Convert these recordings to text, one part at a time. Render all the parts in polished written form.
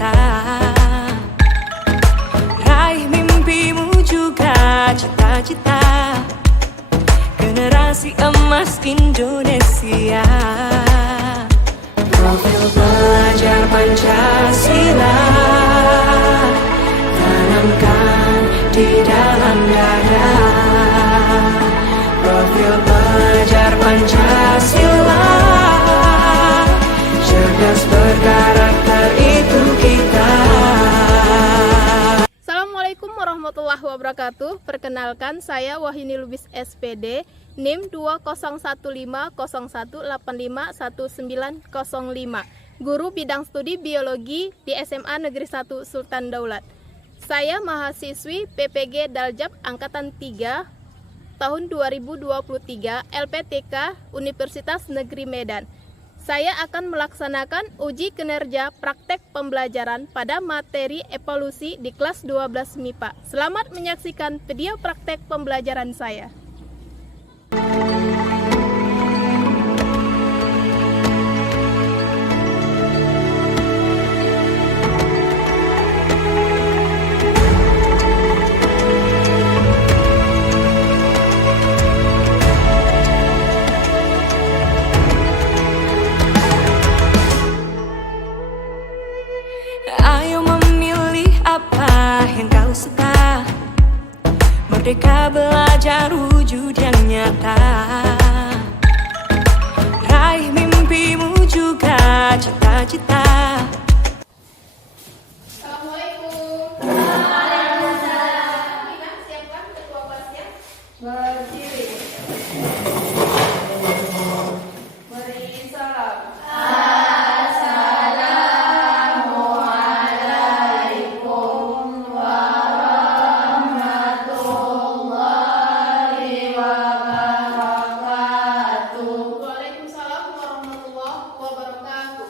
nyata. Raih mimpimu juga cita-cita, generasi emas Indonesia. Profil pelajar Pancasila tanamkan di dalam dada. Profil pelajar Pancasila, cerdas berkarakter itu kita. Assalamualaikum warahmatullahi wabarakatuh. Perkenalkan, saya Wahini Lubis SPD, NIM 201501851905, guru bidang studi biologi di SMA Negeri 1 Sultan Daulat. Saya mahasiswi PPG Daljab Angkatan 3 tahun 2023 LPTK Universitas Negeri Medan. Saya akan melaksanakan uji kinerja praktek pembelajaran pada materi evolusi di kelas 12 MIPA. Selamat menyaksikan video praktek pembelajaran saya. Ayo memilih apa yang kau suka, merdeka belajar wujud yang nyata. Raih mimpimu juga cita-cita. Assalamualaikum. Waalaikumsalam. Ina, siapkan ketua kelasnya. Berdiri. Beri salam. Waalaikumsalam warahmatullahi wabarakatuh.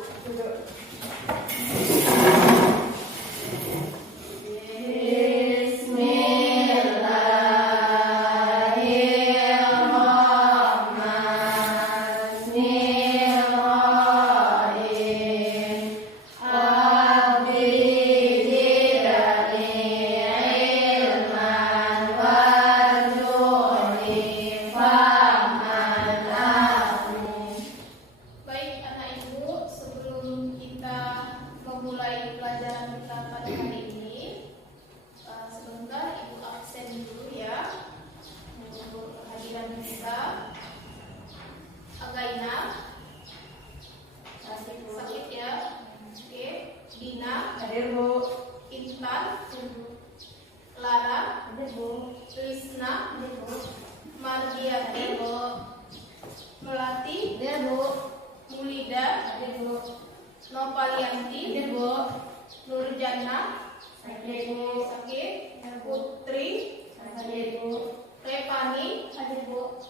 Baik anak ibu, sebelum kita memulai pelajaran kita pada hari ini, sebentar ibu absen dulu ya untuk kehadiran kita. Againa, sakit ya. Oke, Dina, hadir bu. Intan, Lara, hadir bu. Lisna, hadir bu. Mardiati, bu. Melati, hadir bu. Mulida, hadir bu. Nopalianti, hadir bu. Nurjana, hadir bu. Sakit, Putri, hadir bu. Repani, hadir bu.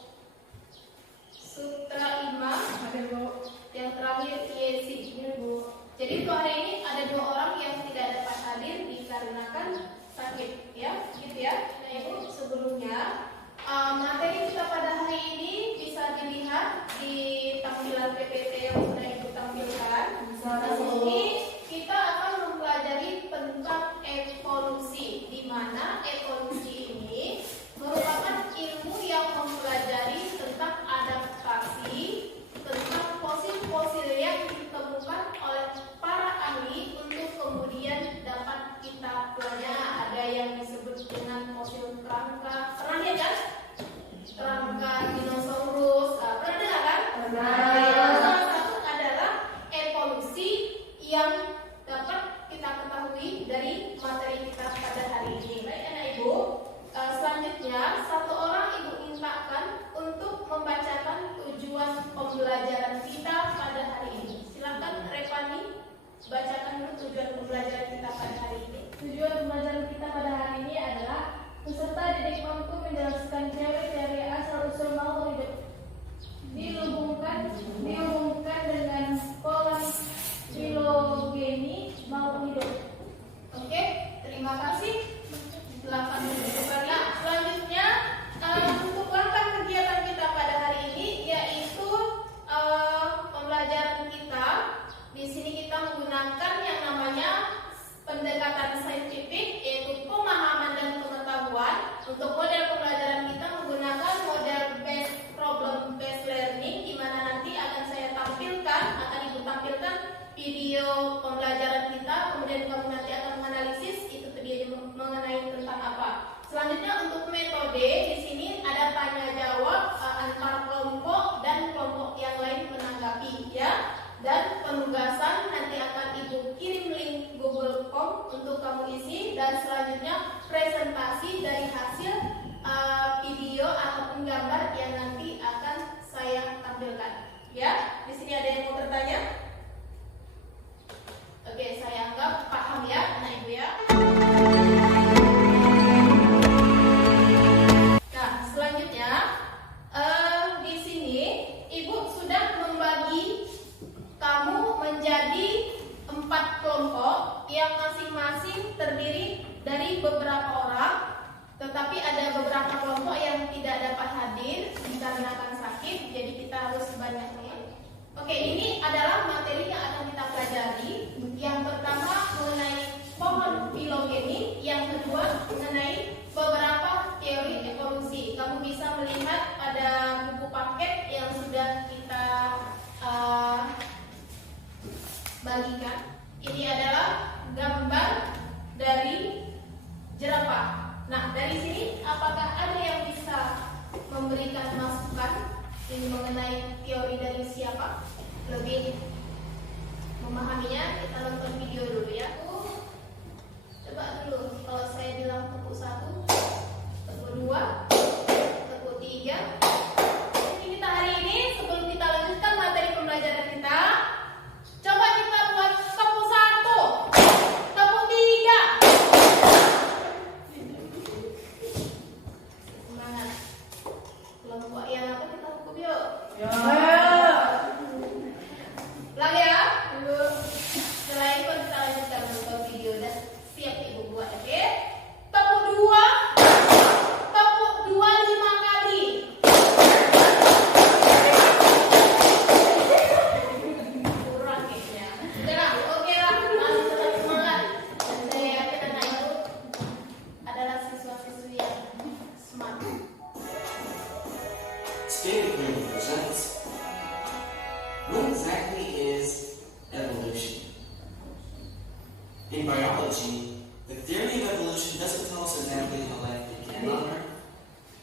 Sutra Ima, hadir bu. Yang terakhir Yesi, hadir bu. Jadi untuk hari ini ada 2 orang yang tidak dapat hadir dikarenakan sakit, ya, gitu ya. Nah ibu, sebelumnya materi kita pada hari ini bisa dilihat di tampilan PPT yang sudah ibu tampilkan. Di sini kita akan mempelajari tentang evolusi, di mana evolusi ini merupakan ilmu yang mempelajari tentang adaptasi, tentang fosil-fosil yang ditemukan oleh para ahli untuk kemudian dapat kita pelajari. Ada yang disebut dengan fosil kerangka, pernah lihat kan? Kerangka dinosaurus, pernah dengar kan? Salah satu adalah evolusi yang dapat kita ketahui dari materi kita pada hari ini. Baik anak ibu, selanjutnya satu orang ibu mintakan untuk membacakan tujuan pembelajaran kita pada hari ini. Silakan Repani bacakan dulu tujuan pembelajaran kita pada hari ini. Tujuan pembelajaran kita pada hari ini adalah peserta didik mampu menjelaskan teori-teori asal-usul makhluk hidup, dihubungkan dengan pola filogeni makhluk hidup. Oke, terima kasih. Silakan dibuka. Selanjutnya untuk langkah kegiatan kita pada hari ini yaitu pembelajaran kita. Di sini kita menggunakan yang namanya dan selanjutnya presentasi dari hasil video ataupun gambar yang nanti akan saya tampilkan. Ya, di sini ada yang mau bertanya? Oke, saya anggap paham ya, anak ibu ya. Nah, selanjutnya di sini ibu sudah membagi kamu menjadi 4 kelompok yang masing-masing terdiri dari beberapa orang, tetapi ada beberapa kelompok yang tidak dapat hadir dikarenakan sakit, jadi kita harus banyaknya. Oke, ini adalah materi yang akan kita pelajari. Yang pertama mengenai pohon filogeni, yang kedua mengenai beberapa teori evolusi. Kamu bisa melihat pada buku paket yang sudah kita bagikan. Ini adalah gambar dari jerapah. Nah, dari sini apakah ada yang bisa memberikan masukan ini mengenai teori dari siapa? Lebih memahaminya, kita nonton video dulu ya. Coba dulu, kalau saya bilang tepuk 1, tepuk 2, tepuk 3. Jadi kita hari ini sebelum kita lanjutkan materi pembelajaran kita, coba kita buat tepuk 1, tepuk 3. Semangat. Kelompok yang apa kita hukum yuk? Ya. Lagi ya? Setelah itu kita lanjutkan nonton video dan siap ibu buat, oke? Tepuk 2, tepuk 2 5 kali. Kurang kayaknya. Oke lah, masih tetap semangat. Dan saya yakin anak itu adalah siswa-siswi yang smart. Standard Grammar presents. What exactly is evolution? In biology, the theory of evolution doesn't tell us exactly how life began on Earth,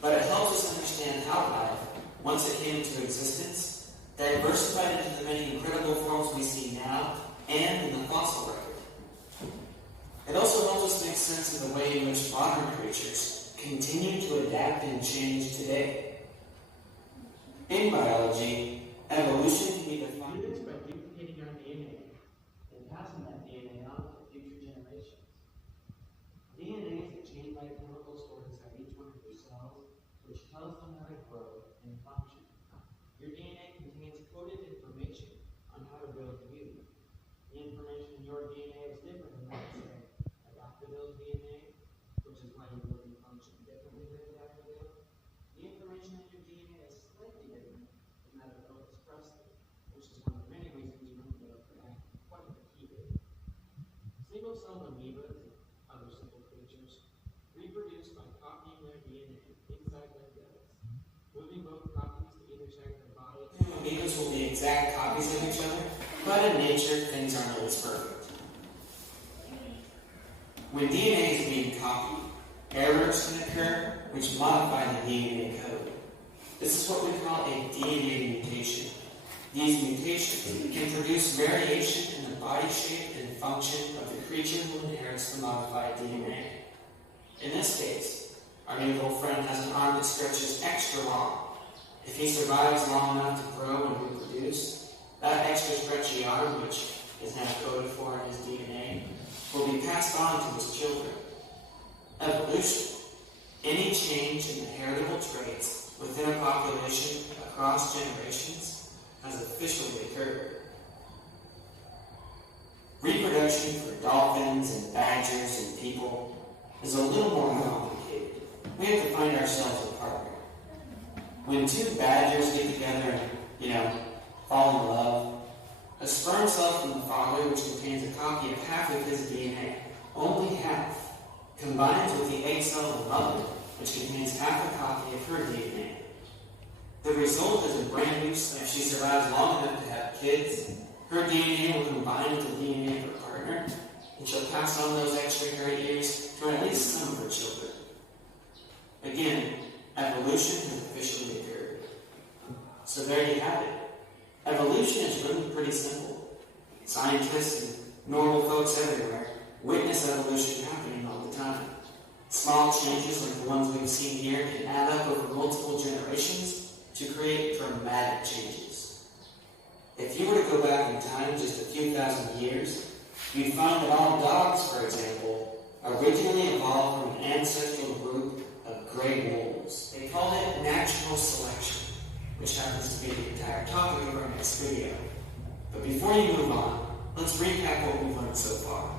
but it helps us understand how life, once it came into existence, diversified into the many incredible forms we see now and in the fossil record. It also helps us make sense of the way in which modern creatures continue to adapt and change today. In biology, evolution can be defined by duplicating our DNA and passing that DNA on to future generations. DNA is a chain-like chemical stored inside each one of your cells, which tells them how to grow and function. Your DNA contains coded information on how to build you. The information in your DNA is different than that of, say, a Daffodil's DNA, which is why you look and function differently than a daffodil. The information in your DNA is slightly different than that of Elvis Presley, which is one of many reasons you don't get up to act quite like he did. Single-celled amoebas and other simple creatures reproduce by copying their DNA inside their cells, moving both copies to either side of their body. Amoebas will be exact copies of each other, but in nature, things aren't always perfect. When DNA is being copied, errors can occur which modify the DNA code. This is what we call a DNA mutation. These mutations can produce variation in the body shape and function of the creature who inherits the modified DNA. In this case, our new little friend has an arm that stretches extra long. If he survives long enough to grow and reproduce, that extra stretchy arm, which is now coded for in his DNA, will be passed on to his children. Evolution. Any change in the heritable traits within a population across generations has officially occurred. Reproduction for dolphins and badgers and people is a little more complicated. We have to find ourselves a partner. When two badgers get together and, fall in love, a sperm cell from the father, which contains a copy of half of his DNA, only half, combines with the egg cell of the mother, which contains half a copy of her DNA. The result is a brand new cell. If she survives long enough to have kids, her DNA will combine with the DNA of her partner, and she'll pass on those extra hairy ears to at least some of her children. Again, evolution has officially occurred. So there you have it. Evolution is really pretty simple. Scientists and normal folks everywhere witness evolution happening all the time. small changes like the ones we've seen here can add up over multiple generations to create dramatic changes. If you were to go back in time just a few thousand years, you'd find that all dogs, for example, originally evolved from an ancestral group of gray wolves. They called it natural selection, which happens to be the entire topic of our next video. But before you move on, let's recap what we've learned so far.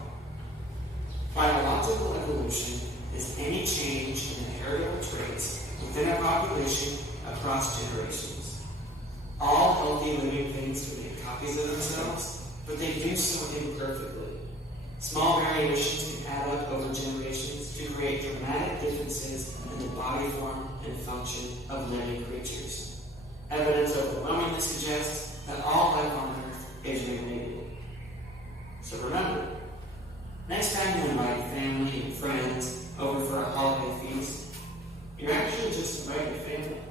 Biological evolution is any change in inheritable traits within a population across generations. All healthy living things can make copies of themselves, but they do so imperfectly. Small variations can add up over generations to create dramatic differences in the body form and function of living creatures. Evidence overwhelmingly suggests that all life on Earth is related. So remember, next time you invite family and friends over for a holiday feast, you're actually just inviting family.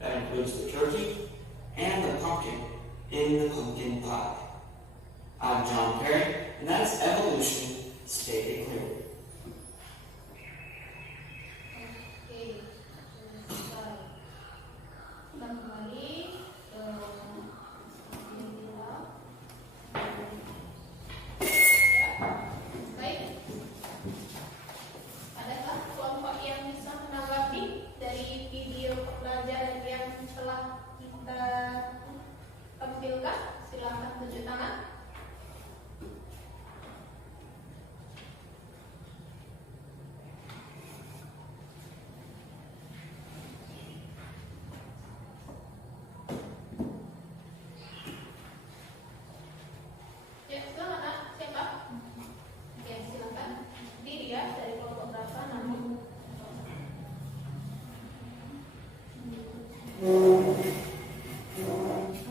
That includes the turkey and the pumpkin in the pumpkin pie. I'm John Perry, and that's Evolution Stated Clearly. Oke, selesai. Kita kembali ke video. Ya, baik. Adakah kelompok yang bisa menanggapi dari video pelajaran yang telah kita tampilkan? Silakan tunjuk tangan. Ya, silakan Nak. Siapa? Oke, silakan. Diri ya, dari kelompok berapa nanti?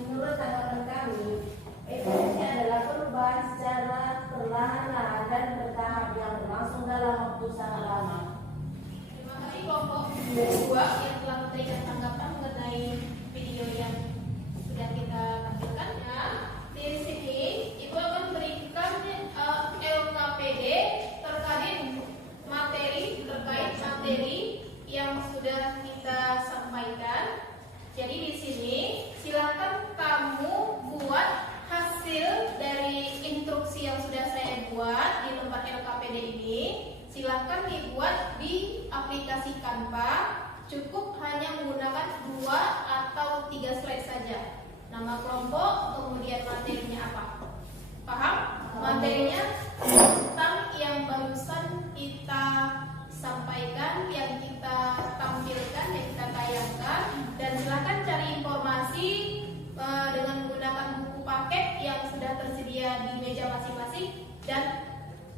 Menurut tanggapan kami, evolusi adalah perubahan secara perlahan-lahan dan bertahap yang berlangsung dalam waktu sangat lama. Terima kasih kelompok dua yang telah memberikan tanggapan mengenai video yang sudah kita tampilkan. Nah, di sini Ibu akan memberikan LKPD terkait materi yang sudah kita sampaikan. Jadi di sini silakan kamu buat hasil dari instruksi yang sudah saya buat di lembar LKPD ini. Silakan dibuat di aplikasi Canva. Cukup hanya menggunakan 2 atau 3 slide saja. Nama kelompok, kemudian materinya apa? Paham? Materinya tentang yang barusan kita sampaikan, yang kita tampilkan, yang kita tayangkan. Dan silakan cari informasi dengan menggunakan buku paket yang sudah tersedia di meja masing-masing dan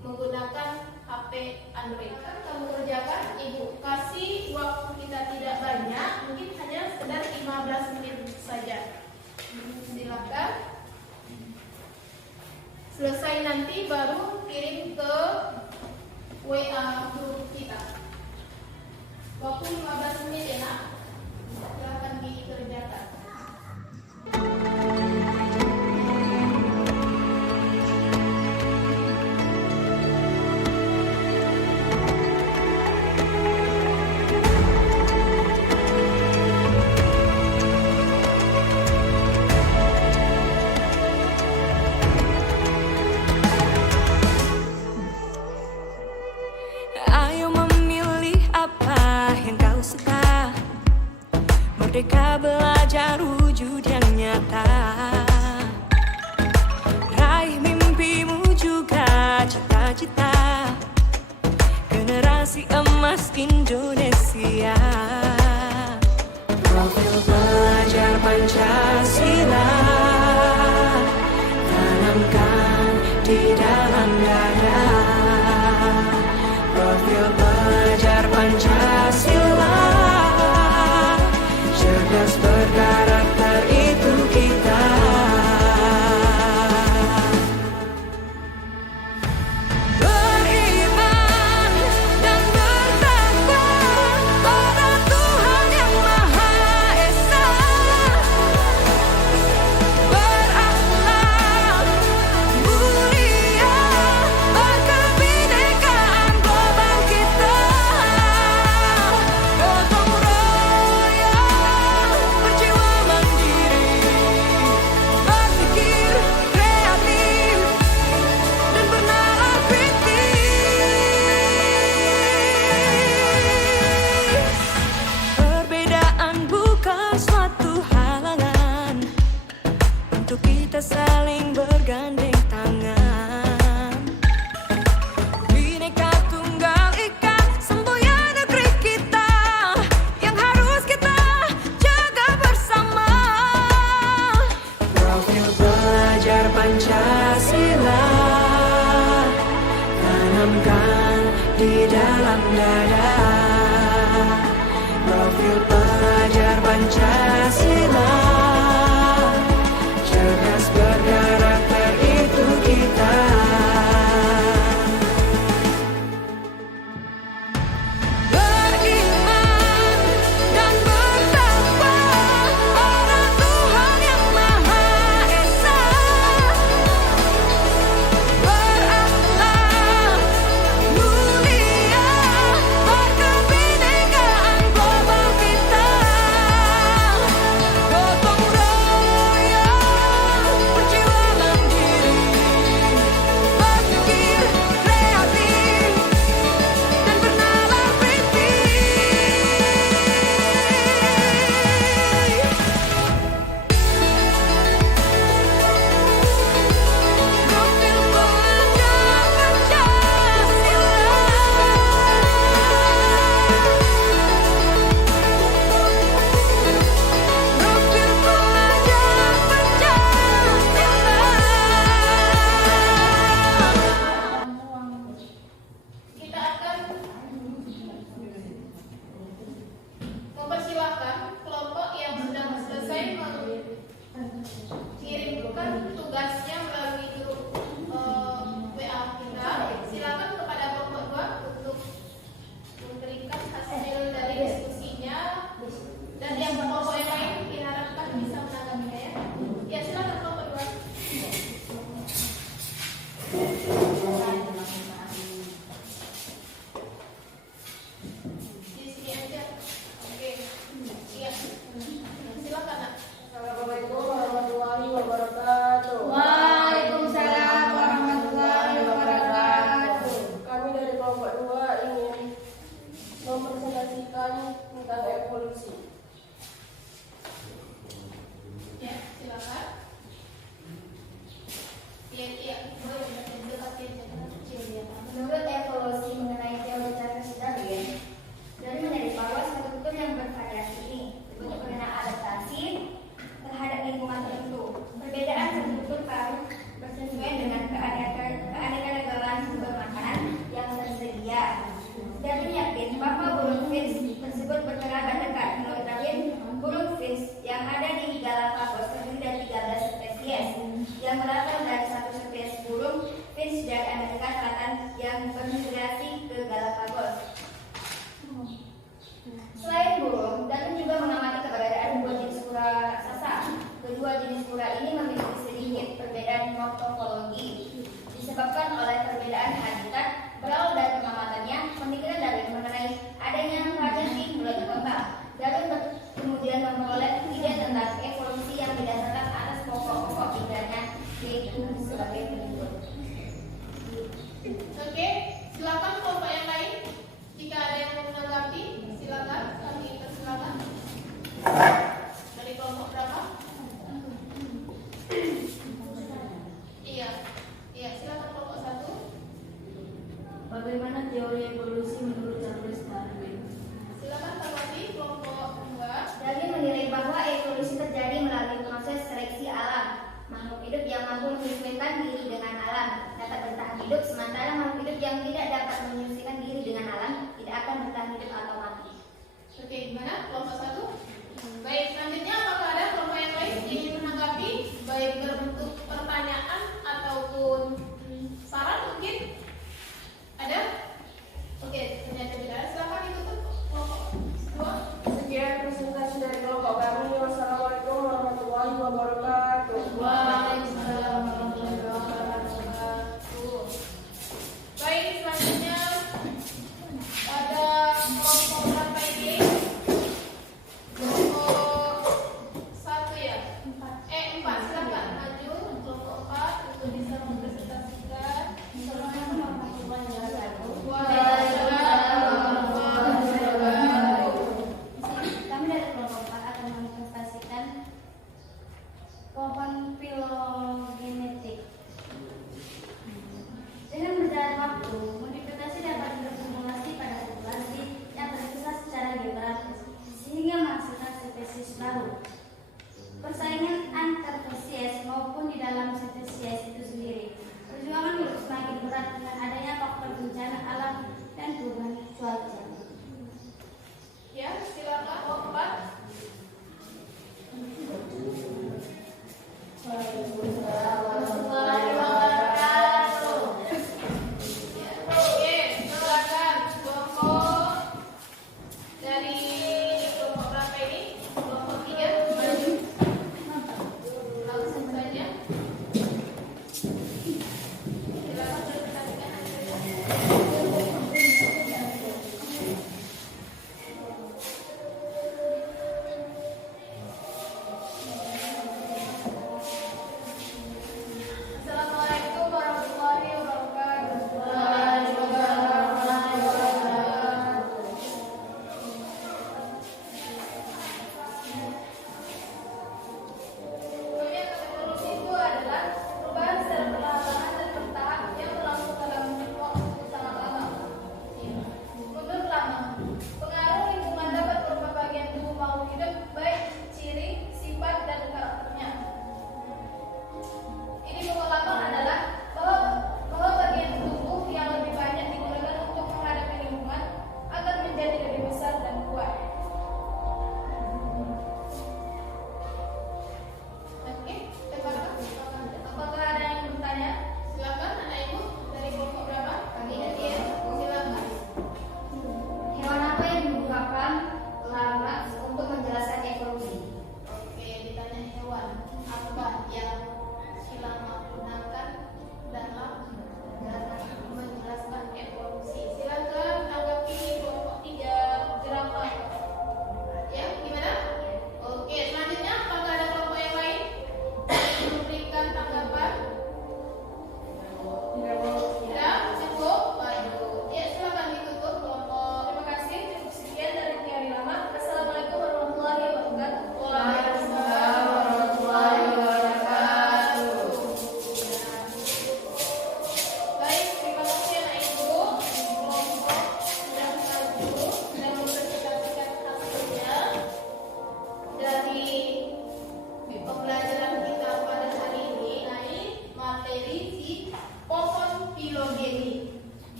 menggunakan HP Android. Kamu kerjakan, Ibu kasih waktu kita tidak banyak, mungkin hanya sekedar 15 menit saja. Silakan. Selesai nanti baru kirim ke WA grup kita. Waktu 15 menit ya Nak. Silakan dikerjakan. Ayo memilih apa yang kau suka. Merdeka belajar wujud yang nyata. Raih mimpimu juga cita-cita. Generasi emas Indonesia. Profil pelajar Pancasila tanamkan di dalam dada. Profil pelajar Pancasila, cerdas berkarakter itu kita. Beriman dan bertakwa, Tuangkan di dalam dada profil pelajar Pancasila. Cerdas berkarakter itu kita. Beriman dan bertakwa pada Tuhan yang Maha Esa. Berakhlak mulia, berkebinekaan global kita. Gotong royong, berjiwa mandiri, berpikir kreatif dan bernalar Profil pelajar Pancasila. Profil pelajar Pancasila. Kita akan mempersilahkan kelompok yang sudah selesai mengirimkan tugasnya melalui grup WA kita. Silakan kepada kelompok 2 untuk memberikan hasil dari diskusinya, dan yang kelompok yang lain diharapkan bisa menanggapinya ya. Ya, silakan kelompok 2. Di sini aja. Oke. Iya. Silakan, Nak. Assalamualaikum warahmatullahi wabarakatuh. Waalaikumsalam warahmatullahi wabarakatuh. Kami dari kelompok 2 ingin mempresentasikan tentang evolusi. Ya, silakan. Iya, iya. Boleh, deketin kecil ya. Menurut evolusi mengenai teori Charles Darwin, dari menyadari bahwa struktur yang bervariasi ini berbentuk karena adaptasi terhadap lingkungan tertentu. Perbedaan struktur baru bersesuaian dengan keanekaragaman sumber makanan yang tersedia. Darwin yakin bahwa burung finch tersebut berkerabat dekat. Menurut Darwin, burung finch yang ada di Galapagos terdiri dari 13 spesies yang berasal dari satu spesies burung finch dari Amerika Selatan yang bermigrasi ke Galapagos. Selain burung, Darwin juga mengamati keberadaan 2 jenis kura raksasa. Kedua jenis kura ini memiliki sedikit perbedaan morfologi disebabkan oleh perbedaan habitat. Berawal dari pengamatannya, pemikiran Darwin mengenai adanya variasi mulai berkembang. Darwin kemudian memperoleh ide tentang evolusi yang didasarkan atas pokok-pokok pikirannya, yaitu sebagai berikut. Oke, silakan kelompok yang lain. Jika ada yang mau menanggapi, silakan. Kami persilakan. Dari kelompok berapa? Iya, iya. Silakan kelompok 1. Bagaimana teori evolusi menurut Charles Darwin? Silakan tanggapi kelompok 2. Darwin menilai bahwa evolusi terjadi melalui proses seleksi alam. Makhluk hidup yang mampu menyesuaikan diri dengan alam dapat bertahan hidup, sementara makhluk hidup yang tidak dapat menyesuaikan diri dengan alam tidak akan bertahan hidup atau mati. Oke, gimana? Kelompok 1. Baik, selanjutnya apakah ada kelompok yang lain yang ingin menanggapi, baik berbentuk pertanyaan ataupun saran mungkin? Ada? Oke, ternyata tidak ada. Silakan ditutup kelompok 2. Sekian presentasi dari kelompok kami. Wassalamualaikum warahmatullahi wabarakatuh. Waalaikumsalam warahmatullahi wabarakatuh. Baik,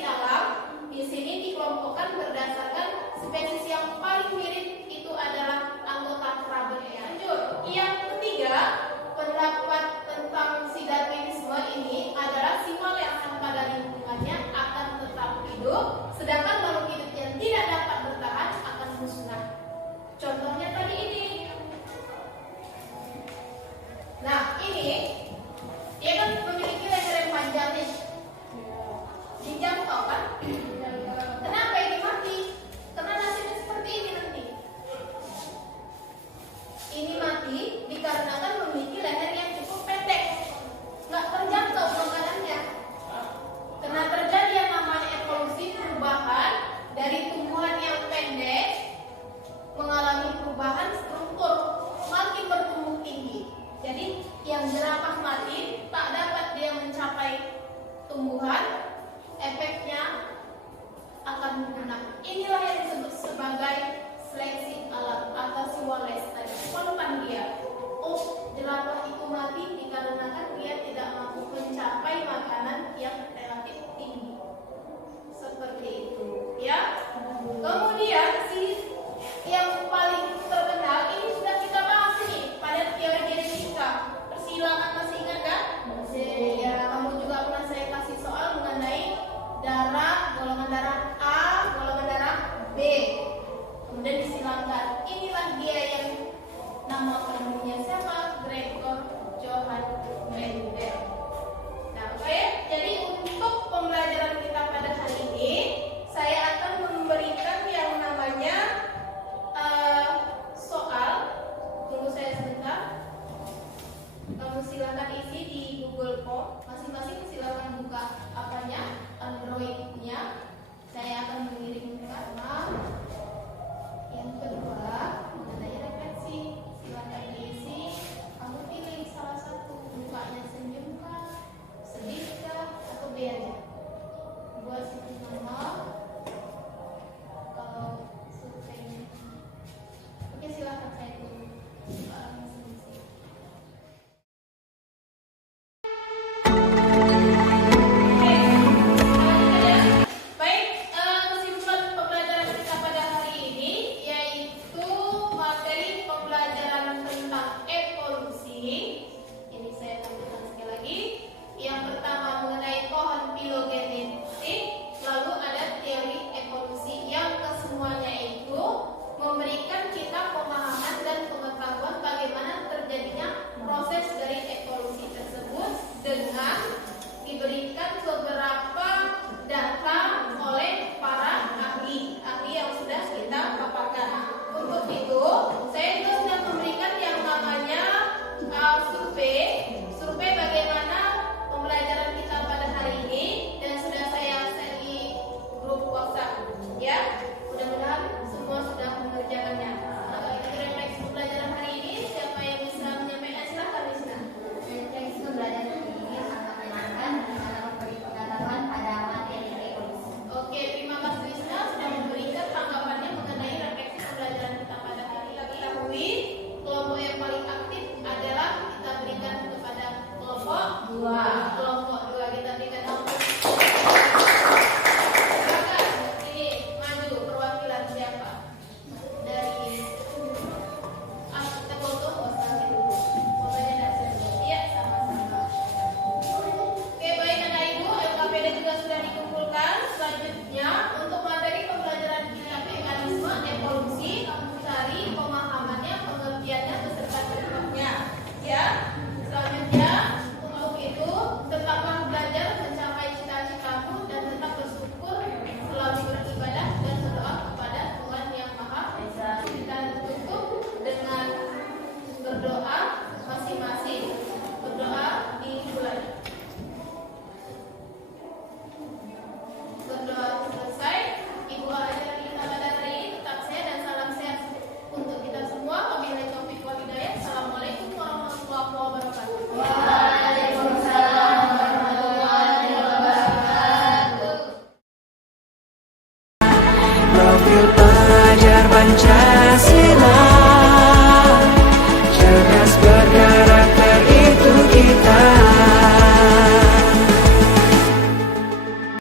seleksi alam di sini dikelompokkan berdasarkan spesies yang paling mirip itu adalah anggota kerabatnya. Lanjut. Yang ketiga, pendapat tentang si Darwinisme ini adalah simbol yang pada lingkungannya akan tetap hidup, sedangkan makhluk hidup yang tidak dapat bertahan akan musnah. Contohnya tadi ini. Nah, ini dia kan memiliki leher yang panjang nih. Dijangkau kan? Kenapa ini mati? Karena nasibnya seperti ini nanti. Ini mati dikarenakan memiliki leher yang cukup pendek, nggak terjangkau makanannya. Karena terjadi yang namanya evolusi, perubahan dari tumbuhan yang pendek mengalami perubahan struktur, makin bertumbuh tinggi. Jadi yang jerapah mati tak dapat dia mencapai tumbuhan, efeknya akan punah. Inilah yang disebut sebagai seleksi alam atau si Wallace tadi. Korban dia. Oh, jerapah itu mati dikarenakan dia tidak mampu mencapai makanan yang relatif tinggi. Seperti itu, ya. Kemudian si yang paling terkenal ini sudah kita bahas nih pada teori genetika. Persilangan masih ingat kan? Masih. Ya, kamu juga pernah saya kasih soal mengenai darah, golongan darah A, golongan darah B. Kemudian disilangkan. Inilah dia yang nama penuhnya siapa? Gregor Johann Mendel. Nah, oke. Jadi untuk pembelajaran kita pada hari ini, saya akan memberikan yang namanya soal. Tunggu saya sebentar. Kamu silakan isi di Google Form. Masing-masing silakan buka apanya, Android-nya. Saya akan mengirimkan. Yang kedua, mengenai refleksi, silakan diisi. Kamu pilih salah satu, mukanya senyum kah, sedih kah, atau B aja. Buat situ nama. Kalau surveinya. Oke, silakan saya tunggu. Masing-masing. Baik, kesimpulan pembelajaran kita pada hari ini yaitu materi pembelajaran tentang evolusi. Ini saya tampilkan sekali lagi. Yang pertama mengenai pohon filogenetik, lalu ada teori evolusi yang kesemuanya itu memberikan kita pemahaman dan pengetahuan bagaimana terjadinya proses dari evolusi tersebut dengan diberikan beberapa data oleh para ahli yang sudah kita paparkan. Untuk itu, saya juga sudah memberikan yang namanya survei bagaimana pembelajaran kita pada hari ini, dan sudah saya share di grup WhatsApp. Ya, mudah-mudahan semua sudah mengerjakannya. Nah, kita refleksi pembelajaran hari ini. Siapa yang bisa menyampaikan? Silakan, Wisna. Refleksi pembelajaran ini sangat menyenangkan dan sangat memberi pengetahuan pada materi evolusi. Oke, terima kasih Wisna sudah memberikan tanggapannya mengenai refleksi pembelajaran kita pada hari ini. Kita ketahui kelompok yang paling aktif adalah kita berikan kepada kelompok 2. Kelompok 2 kita berikan untuk silakan ini maju perwakilan siapa? Dari kita foto sampai dulu. Fotonya tidak selesai. Iya, sama-sama. Oke, baik Anak Ibu, LKPD juga sudah dikumpulkan. Selanjutnya untuk materi pembelajaran kita mekanisme evolusi, cari pemahamannya, pengertiannya beserta contohnya. Ya. Selanjutnya untuk itu tetaplah belajar mencapai cita-citamu dan tetap bersyukur, selalu beribadah dan berdoa kepada Tuhan Yang Maha Esa. Kita tutup dengan berdoa masing-masing, berdoa di bulan. Berdoa selesai. Ibu ajar kita pada hari ini tetap sehat dan salam sehat untuk kita semua. Wabillahi taufiq wal hidayah. Assalamualaikum warahmatullahi wabarakatuh. Waalaikumsalam warahmatullahi wabarakatuh. Profil pelajar Pancasila.